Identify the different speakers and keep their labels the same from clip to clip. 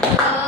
Speaker 1: Happy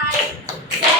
Speaker 1: Bye.